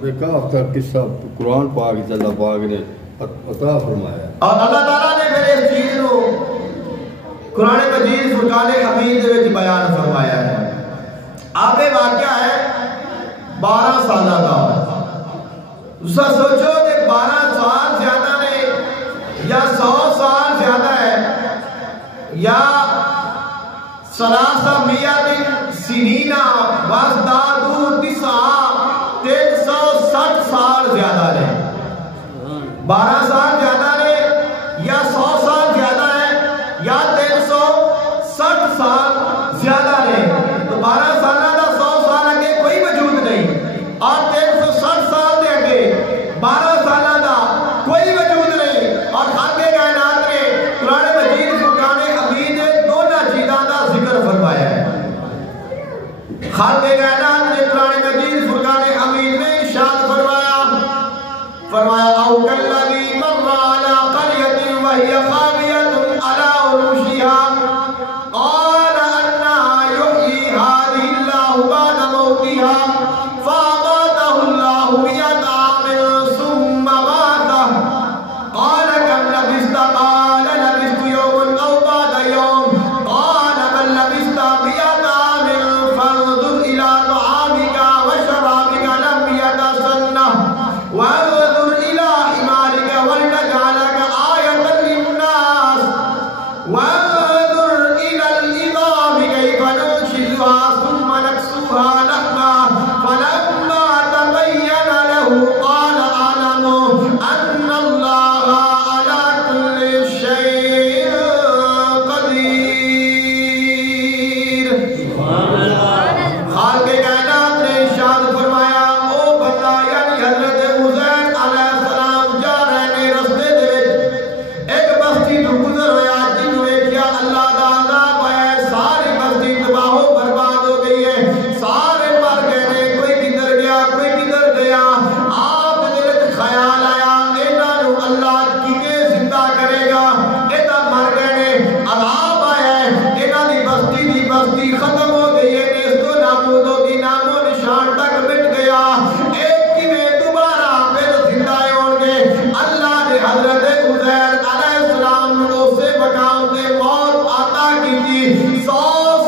کاف کا قصہ قرآن پاک سے اللہ پاک نے عطا فرمایا اور اللہ تعالیٰ نے پھر اس چیز کو قرآن مجید فرقان حمید وچ بیان فرمایا ہے. آگے واقعہ ہے 12 سالہ کا. اس کا سوچو کہ 12 سال زیادہ نے یا 100 سال زیادہ ہے یا سلاسہ میاتن سنینا وازدادو 360 سال زیادہ نے. 12 سال زیادہ نے یا 100 سال زیادہ ہے یا 360 سال زیادہ نے. تو 12 سالہ دا 100 سال اگے کوئی وجود نہیں اور 360 سال دے اگے 12 سالہ دا کوئی وجود نہیں. اور خالق کائنات نے قرآن مجید فرقان حمید دونوں چیزاں دا ذکر فرمایا ہے. خالق کائنات نے قرآن مجید فرقان حمید میں ارشاد فرمایا او کلذی مر علی قریۃ وہی خاویۃ علی عروشها قال انا یحیی هذه اللہ بعد موتها فاماته اللہ 100 عام ثم ماتہ قال كم لبثت قال لبثت يوما او بعد يوم قال بل لبثت 100 عام فانظر الى طعامك وشرابك لم يتسنه وانظر الى حمارك ولنجعلك آية للناس وانظر الى العظام كيف ننشزها ثم نكسوها لحما فلما تبين له قال اعلم ان الله على كل شيء قدیر. خالق کائنات نے ارشاد فرمایا او بندہ یعنی حضرت عزیر علیہ السلام جا رہے نے رستے دے ایک بستی تو گزر ہویا جن ویکھیا اللہ دا عذاب ہے. ساری بستی تباہ و برباد ہو گئی ہے. سارے مر گئے نے. کوئی کدھر گیا کوئی کدھر گیا. آپ دل وچ خیال آیا انہاں نوں اللہ کیویں زندہ کرے گا. یہ تو مر گئے نے. عذاب آیا ہے. انہاں دی بستی ختم ہو گئی ہے. اس کو نابود ہو گئی. نام و نشان تک مٹ گیا. ایک کیویں دوبارہ پھر زندہ ہون گے. اللہ نے حضرت عزیر علیہ السلام نوں اسے مقام تے موت عطا کی. 100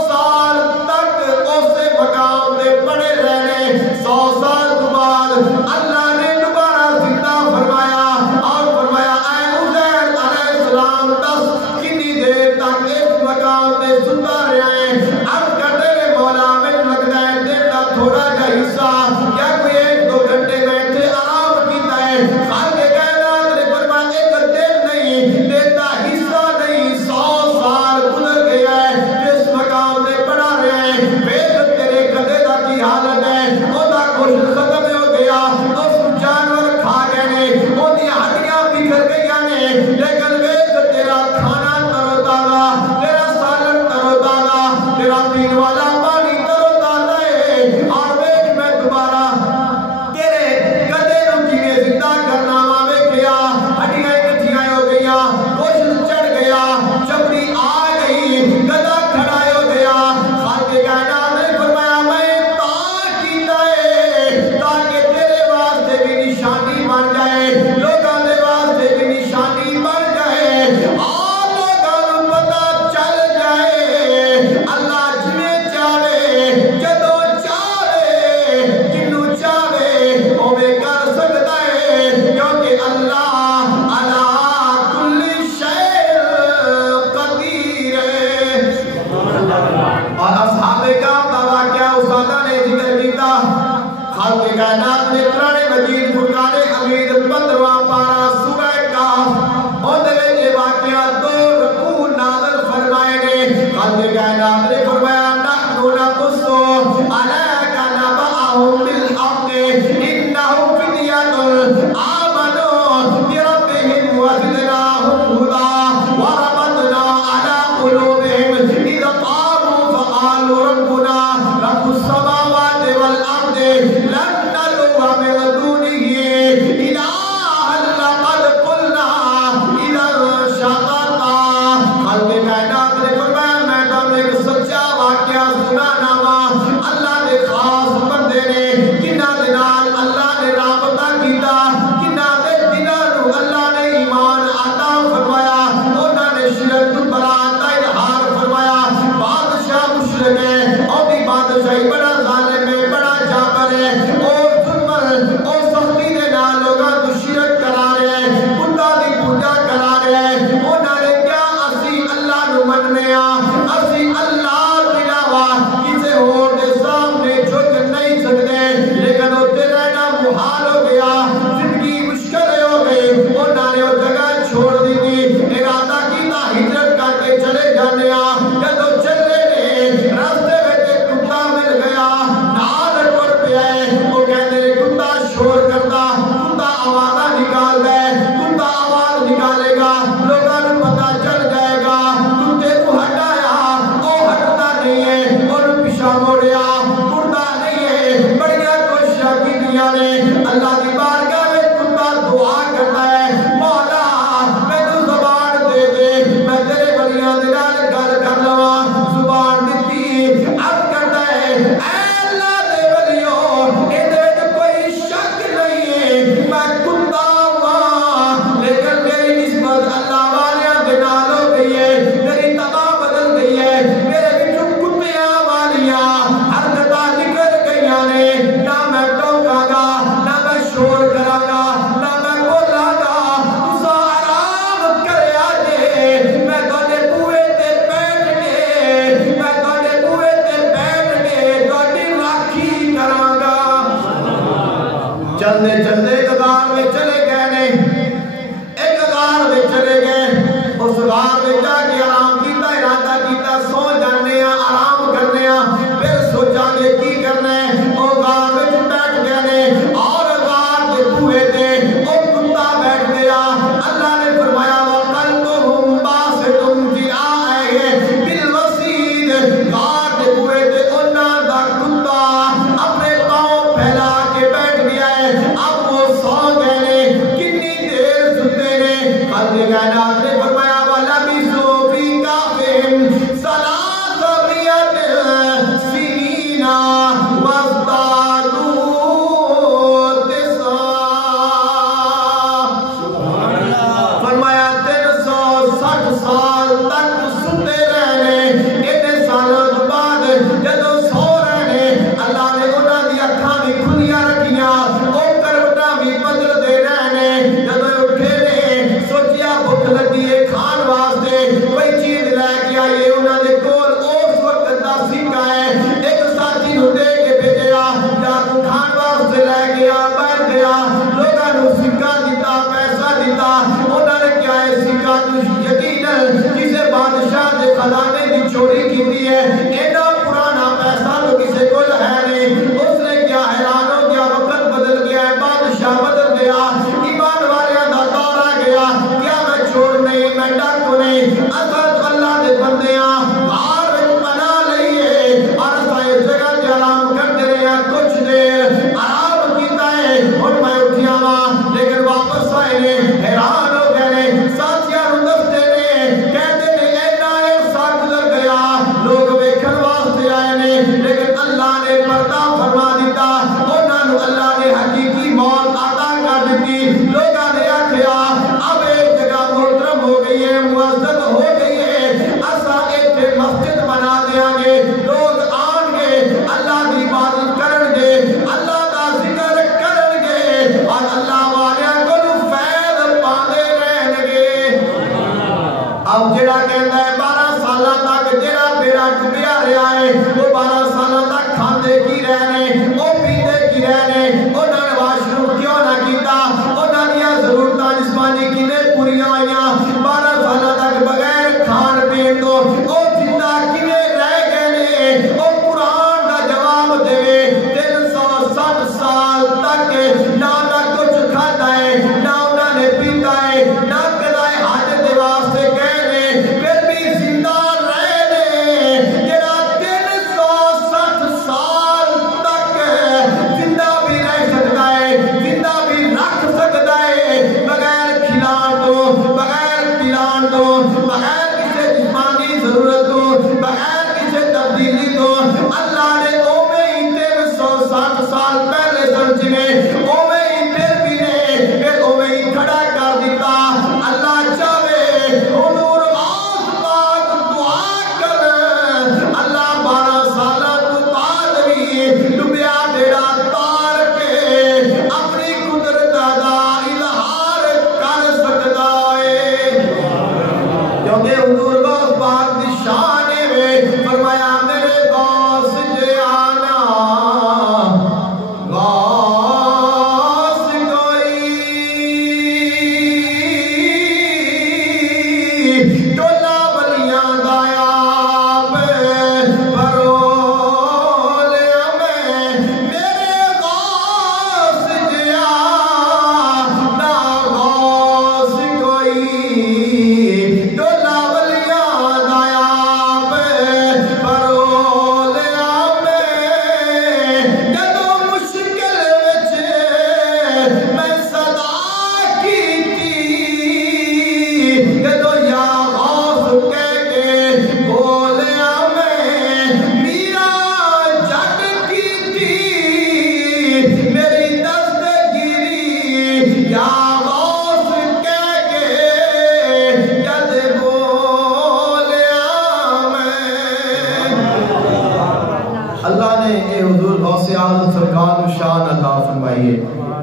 سال تک اسے مقام تے پڑے رہنے. 100 سال کے بعد اللہ نے دوبارہ زندہ فرمایا اور فرمایا اے عزیر علیہ السلام دس کتنی دیر تک اس مقام تے زندہ رہے. اب کہتے ہیں مولا میں لگتا ہے دیر کا تھوڑا جا حصہ یا کوئی 1-2 گھنٹے بیٹھے آرام کیتا ہے. خالق کائنات نے فرمایا ایک دن نہیں دیتا حصہ نہیں 100 سال گزر گیا ہے جس مقام میں پڑا رہے ہیں. ویخ تیرے گدے دا کی حالت ہے. وہ دا کچھ ختم ہو گیا. اس جانور کھا گئے نے. وہ دی ہڈیاں بکھر گئی نے. لیکن ویخ تیرا کھانا ترو تازہ تیرا سالن ترو تازہ تیرا پین والا پانی ترو تازہ ہے. اور ویخ میں دوبارہ تیرے گدے نوں کیویں زندہ کرنا وا ویکھیا. ہڈیاں اکٹھیاں ہو گئیاں. گوشت چڑھ گیا. چمڑی آ گئی. گدا کھڑا ہو گیا. خالق کائنات نے فرمایا میں تاں کیتا ہے تاکہ تیرے واسطے بھی نشانی بن جائے. لوگاں دے واسطے بھی نشانی بن جائے. اور لوگاں نوں پتہ چل جائے اللہ جویں چاہے جدوں چاہے جنوں چاہے اوویں کر سکتا ہے کیونکہ اللہ علی کل شیء قدیر ہے. اور اصحاب کہف کا واقعہ اساتہ نے ذکر کیتا. خالق کائنات نے قرآن مجید فرقان حمید 15واں پارہ سورہ کہف اندر یہ واقعہ 2 رکوع نازل فرمائے نے. خالق کائنات نے فرمایا نحن نقص علیک نبأهم بالحق انہم فتیۃ آمنوا بربهم وزدناهم هدى وربطنا على قلوبهم اذ قاموا فقالوا ربنا رب السماوات والارض لن ندعو من دونه الها لقد قلنا اذا شططا. خالق کائنات نے فرمایا میں تمہیں شور کرتا کتا آواز نکال دے کتا آواز نکالے گا لوگوں کو پتا چل جائے گا کتے کو ہٹایا وہ ہٹتا نہیں ہے اور پیچھا موڑیا مڑتا نہیں ہے بڑیاں کوششاں کیتیاں نے اللہ کی بارگاہ میں کتا دعا کرتا ہے مولا مینوں زبان دے دے میں تیرے ولیاں دے نال گل کر لواں زبان دتی اب کرتا ہے اے اللہ دے ولیو اے کوئی شک نہیں ہے میں کتا ہاں لیکن میری نسبت اللہ والیاں دے نال ہو گئی ہے میری طبع بدل گئی ہے میرے وچوں کتیاں والیاں حرکتاں نکل گئیاں نے نہ میں ٹوکاں گا نہ میں شور کراں گا نہ میں بولاں گا تساں آرام کریا جے میں تواڈے بوئے تے بیٹھ کے میں تواڈے بوئے تے بیٹھ کے تواڈی راکھی کراں گا چلدے چلدے ایک غار میں چلے گئے نے ایک غار میں چلے گئے اس غار میں جا کے آرام کیتا ارادہ کیتا سو جانے آرام کرنے پھر سوچا گے کی کرنا ہے وہ غار میں بیٹھ گئے نے اور غار کے بوئے تے وہ کتا بیٹھ گیا اللہ نے فرمایا وَقَلْبُهُمْ بَاسِطٌ ذِرَاعَیْہِ بِالْوَسِیدِ غار کے بوئے تے انہاں دا کتا اپنے پاؤں پھیلا کے بیٹھ گیا ہے اب وہ سو گئے نے کتنی دیر ستے نے خالق کائنات نے فرمایا وَلَبِثُوا فِی کَہْفِهِمْ ثَلَاثَمِائَةَ سِنِینَ وَازْدَادُوا تِسْعًا فرمایا 360 سال تک ستے رہنے اتنے سالوں تو بعد جدوں سو رہنے اللہ نے انہاں دی اکھاں بھی کھلیاں رکھیاں او کروٹاں بھی بدلدے رہنے جدوں اٹھے نے سوچیا بھوک لگی ہے کھان واسطے کوئی چیز لے کے آئیے انہاں دے کول اس وقت دا سکہ ہے ایک ساتھی نوں دے کے بھیجیا یا تو کھان واسطے لے گیا بیٹھ گیا لوگاں نوں سکہ دیتا پیسہ دیتا انہاں نے کیا ہے سکہ تو یقیناً کسے بادشاہ دے خزانے دی چوری کیتی ہے اینا پرانا پیسہ تو کسے کول ہے نہیں اس نے کیا حیران ہو گیا وقت بدل گیا ہے بادشاہ بدل گیا ایمان والیاں دا دور آ گیا کیا میں چھوڑ نہیں میں ڈاکو نہیں اثر اللہ دے بندیاں غار میں پناہ لئیے اور اسائے جگہ تے آرام کرتے رہے ہیں کچھ دیر آرام کیتا ہے اور میں اٹھیا ہاں لیکن واپس آئے نے حیران ہو گئے نے ساتھیاں نوں دستے نے کہتے نے اینا عرصہ گزر گیا لوگ ویکھن واسطے آئے نے لیکن اللہ نے پردہ فرما دیتا انہاں نوں اللہ نے حقیقی موت عطا کر دیتی لوگاں نے آکھیا اب ایک جگہ محترم ہو گئی ہے معزز ہو گئی ہے اسا ایتھے مسجد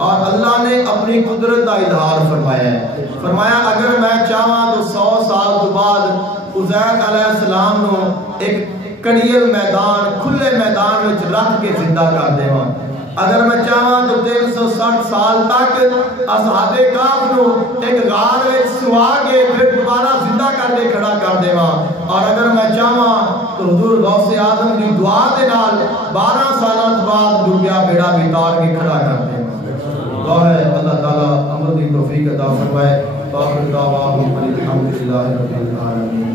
اور اللہ نے اپنی قدرت کا اظہار فرمایا ہے. فرمایا اگر میں چاہاں تو 100 سال تو بعد عزیر علیہ السلام نو ایک کڑیل میدان کھلے میدان وچ رکھ کے زندہ کر دیواں. اگر میں چاہاں تو 360 سال تک اصحاب کہف نو ایک غار وچ سوا کے پھر دوبارہ زندہ کر کے کھڑا کر دیواں. اور اگر میں چاہاں تو حضور غوث اعظم کی دعا دے نال 12 سالوں بعد ڈوبیا بیڑا بھی تار کے کھڑا کر دیواں. دعا ہے اللہ تعالی عمل کی توفیق عطا فرمائے. باقی دعواہم الحمدللہ رب العالمین.